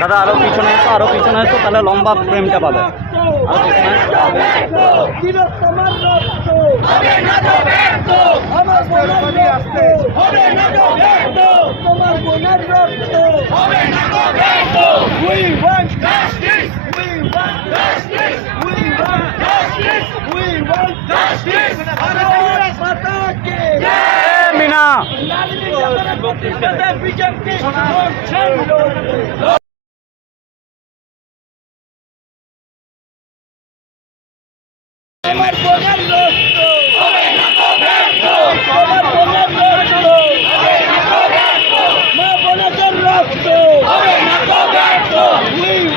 দাদা আরো পিছনে এসো তাহলে লম্বা ফ্রেমটা পাবে। মিনা আমার বোনের রক্ত হবে না তো ব্যর্থ, আমার বোনের রক্ত হবে না তো ব্যর্থ, মা বোনের রক্ত হবে না তো ব্যর্থ।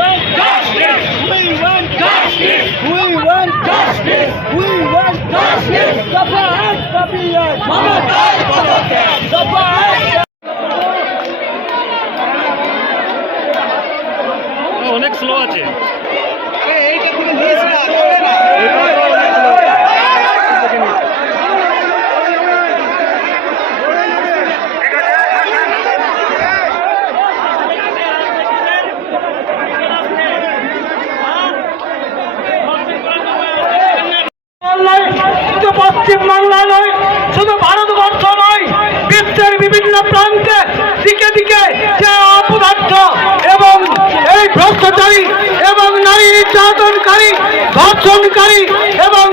We want justice, we want justice, we want justice, we want justice. দফা এক দাবি এক, মমতার পদত্যাগ, দফা এক। অনেক স্লো আছে। শুধু পশ্চিম বাংলা নয়, শুধু ভারতবর্ষ নয়, বিশ্বের বিভিন্ন প্রান্তে দিকে দিকে যে অপদার্থ এবং এই ভ্রষ্টাচারী এবং নারী নির্যাতনকারী, ধর্ষণকারী এবং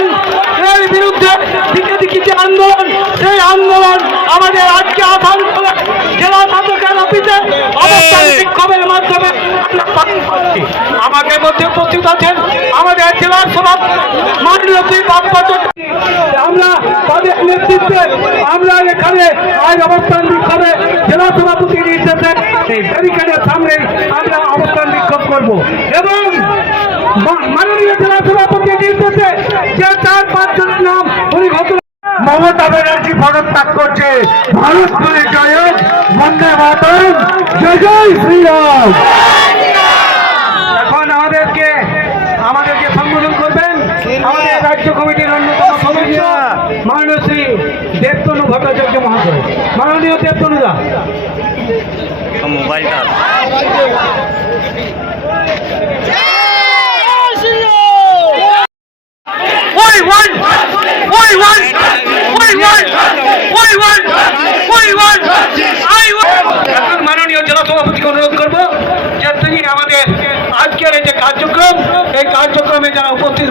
এর বিরুদ্ধে দিকে দিকে যে আন্দোলন, সেই আন্দোলন আমাদের আজকে আসানসোলে জেলা শাসকের অফিসে অবস্থান বিক্ষোভের মাধ্যমে আমরা পালন করছি। আমাদের মধ্যে উপস্থিত আছেন আমাদের জেলার সভাপতি মাননীয় শ্রী বাপ্পা চট্টোপাধ্যায়। আমরা তাদের নেতৃত্বে আমরা এখানে আজ অবস্থান বিক্ষোভে জেলা সভাপতি নির্দেশে এই ব্যারিকেডের সামনে আমরা অবস্থান বিক্ষোভ করব এবং মাননীয় জেলা সভাপতি নির্দেশে যে 4-5 জনের নাম উনি ঘোষণা। মমতা ব্যানার্জি পদত্যাগ করছে। ভারত করে জয় হোক, বন্দে মাতরম, জয় জয় শ্রীরাম। এখন আমাদেরকে সম্বোধন করবেন আমাদের রাজ্য কমিটির অন্যতম সদস্য মাননীয় শ্রী দেবতনু ভট্টাচার্য মহাশয়। মাননীয় দেবতনুদা, মোবাইলটা এখন মাননীয় জেলা সভাপতিকে অনুরোধ করবো যে তিনি আমাদের আজকের এই যে কার্যক্রম, এই কার্যক্রমে যারা উপস্থিত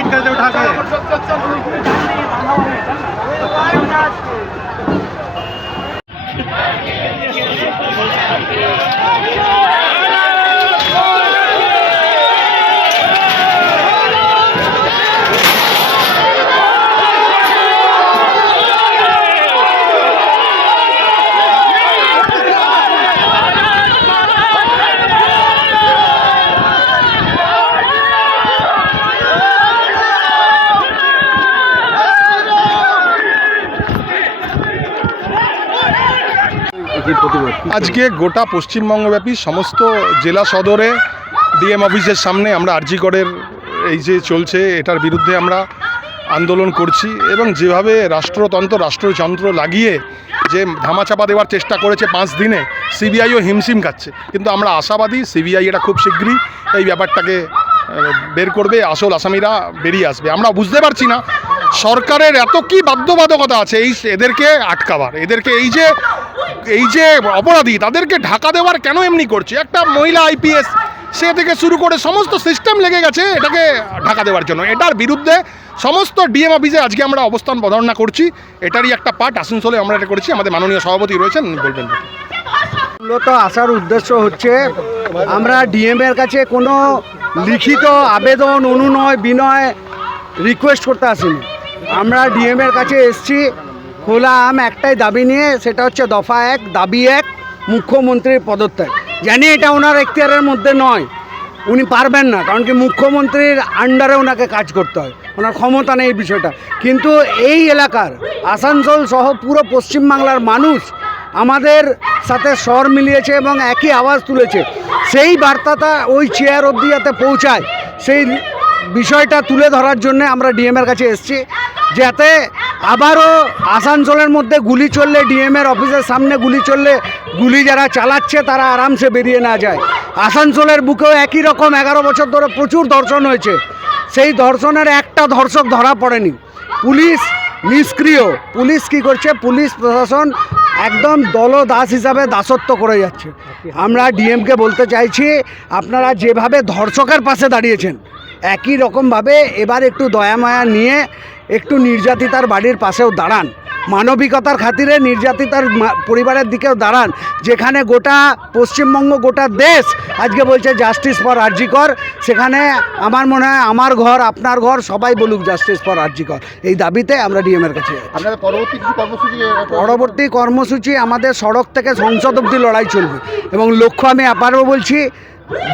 फाइट करते उठा के। আজকে গোটা পশ্চিমবঙ্গব্যাপী সমস্ত জেলা সদরে ডিএম অফিসের সামনে আমরা আরজিকরের এই যে চলছে এটার বিরুদ্ধে আমরা আন্দোলন করছি এবং যেভাবে রাষ্ট্রযন্ত্র লাগিয়ে যে ধামাচাপা দেওয়ার চেষ্টা করেছে 5 দিনে, সিবিআইও হিমশিম খাচ্ছে। কিন্তু আমরা আশাবাদী সিবিআই এটা খুব শীঘ্রই এই ব্যাপারটাকে বের করবে, আসল আসামিরা বেরিয়ে আসবে। আমরা বুঝতে পারছি না সরকারের এত কি বাধ্যবাধকতা আছে এদেরকে আটকাবার, এদেরকে এই যে অপরাধী তাদেরকে ঢাকা দেওয়ার কেন এমনি করছে। একটা মহিলা আইপিএস সে থেকে শুরু করে সমস্ত সিস্টেম লেগে গেছে এটাকে ঢাকা দেওয়ার জন্য। এটার বিরুদ্ধে সমস্ত ডিএম অফিসে আজকে আমরা অবস্থান বর্ণনা করছি, এটারই একটা পার্ট আসানসোলে আমরা এটা করেছি। আমাদের মাননীয় সভাপতি রয়েছেন, বলবেন। মূলত আসার উদ্দেশ্য হচ্ছে আমরা ডিএমের কাছে কোনো লিখিত আবেদন, অনুনয়, বিনয়, রিকোয়েস্ট করতে আসিনি। আমরা ডিএমের কাছে এসেছি খোলা একটাই দাবি নিয়ে, সেটা হচ্ছে দফা 1, দাবি 1, মুখ্যমন্ত্রীর পদত্যাগ। জানি এটা ওনার এখতিয়ারের মধ্যে নয়, উনি পারবেন না, কারণ কি মুখ্যমন্ত্রীর আন্ডারে ওনাকে কাজ করতে হয়, ওনার ক্ষমতা নেই এই বিষয়টা। কিন্তু এই এলাকার আসানসোল সহ পুরো পশ্চিমবাংলার মানুষ আমাদের সাথে স্বর মিলিয়েছে এবং একই আওয়াজ তুলেছে। সেই বার্তাটা ওই চেয়ার অবধি যাতে পৌঁছায়, সেই বিষয়টা তুলে ধরার জন্য আমরা ডিএমের কাছে এসেছি, যাতে আবারও আসানসোলের মধ্যে গুলি চললে, ডিএমের অফিসের সামনে গুলি চললে, গুলি যারা চালাচ্ছে তারা আরামসে বেরিয়ে না যায়। আসানসোলের বুকেও একই রকম 11 বছর ধরে প্রচুর ধর্ষণ হয়েছে, সেই ধর্ষণের একটা ধর্ষক ধরা পড়েনি। পুলিশ নিষ্ক্রিয়। পুলিশ কী করছে? পুলিশ প্রশাসন একদম দলদাস হিসাবে দাসত্ব করে যাচ্ছে। আমরা ডিএমকে বলতে চাইছি, আপনারা যেভাবে ধর্ষকের পাশে দাঁড়িয়েছেন একই রকমভাবে এবার একটু দয়া মায়া নিয়ে একটু নির্যাতিতার বাড়ির পাশেও দাঁড়ান, মানবিকতার খাতিরে নির্যাতিতার পরিবারের দিকেও দাঁড়ান। যেখানে গোটা পশ্চিমবঙ্গ, গোটা দেশ আজকে বলছে জাস্টিস ফর আরজিকর, সেখানে আমার মনে হয় আমার ঘর, আপনার ঘর, সবাই বলুক জাস্টিস ফর আরজিকর। এই দাবিতে আমরা ডিএমের কাছে আপনাদের পরবর্তী কর্মসূচি আমাদের সড়ক থেকে সংসদ অবধি লড়াই চলবে এবং লক্ষ্য আমি আবারও বলছি,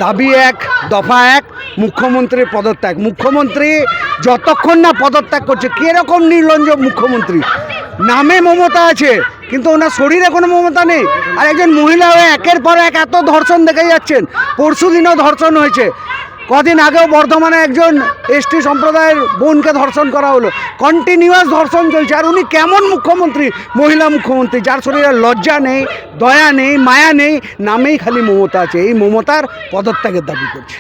দাবি 1, দফা 1, মুখ্যমন্ত্রীর পদত্যাগ। মুখ্যমন্ত্রী যতক্ষণ না পদত্যাগ করছে, কীরকম নির্লজ্জ মুখ্যমন্ত্রী! নামে মমতা আছে কিন্তু ওনার শরীরে কোনো মমতা নেই। আর একজন মহিলা হয়ে একের পর এক এত ধর্ষণ দেখে যাচ্ছেন। পরশু দিনও ধর্ষণ হয়েছে, কদিন আগেও বর্ধমানে একজন এসটি সম্প্রদায়ের বোনকে ধর্ষণ করা হলো। কন্টিনিউয়াস ধর্ষণ চলছে। আর উনি কেমন মুখ্যমন্ত্রী? মহিলা মুখ্যমন্ত্রী, যার শরীরে লজ্জা নেই, দয়া নেই, মায়া নেই, নামেই খালি মমতা আছে। এই মমতার পদত্যাগের দাবি করছে।